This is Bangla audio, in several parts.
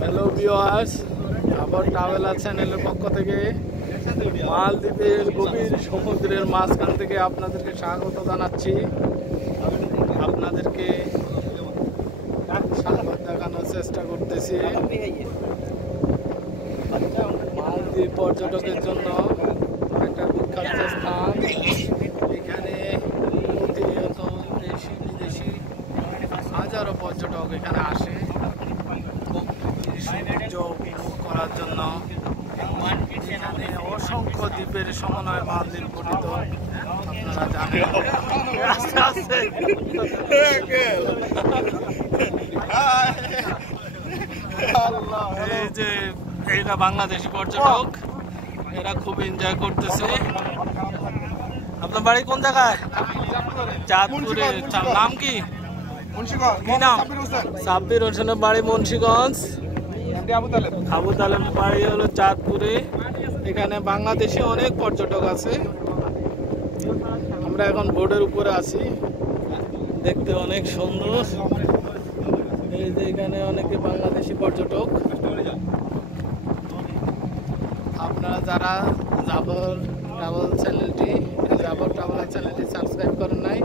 হ্যালো ভিউয়ার্স, জাবর ট্রাভেলার চ্যানেলের পক্ষ থেকে মালদ্বীপের গভীর সমুদ্রের মাঝখান থেকে আপনাদেরকে স্বাগত জানাচ্ছি। আপনাদেরকে স্বাগত দেখানোর চেষ্টা করতেছি। মালদ্বীপ পর্যটকের জন্য একটা বিখ্যাত স্থান। এখানে প্রতিনিয়ত দেশি বিদেশি হাজারো পর্যটক এখানে আসে সৌন্দর্য উপভোগ করার জন্য। এখানে অসংখ্য দ্বীপের সমন্বয়ে মালদ্বীপ গঠিত, আপনারা জানেন। এই যে এরা বাংলাদেশি পর্যটক, এরা খুব এনজয় করতেছে। আপনার বাড়ি কোন জায়গায়? চাঁদপুরে। নাম কি? কি নাম? সাব্বির হোসেনের বাড়ি মুন্সিগঞ্জ। আবু তালেব বাড়ি হলো চাঁদপুরে। এখানে বাংলাদেশি অনেক পর্যটক আছে। আমরা এখন বোর্ডের উপরে আছি, দেখতে অনেক সুন্দর। এই যে এখানে অনেকে বাংলাদেশি পর্যটক। আপনারা যারা জাবর ট্রাভেল চ্যানেলটি সাবস্ক্রাইব করেন নাই,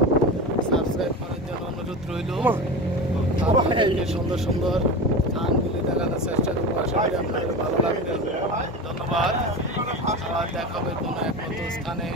সাবস্ক্রাইব করার জন্য অনুরোধ রইল। আপনাদেরকে সুন্দর সুন্দর স্থানগুলি দেখানোর চেষ্টা করবো। আশা করি আপনাদের ভালো লাগবে। ধন্যবাদ। আবার দেখা হবে কোনো এক নতুন স্থানে।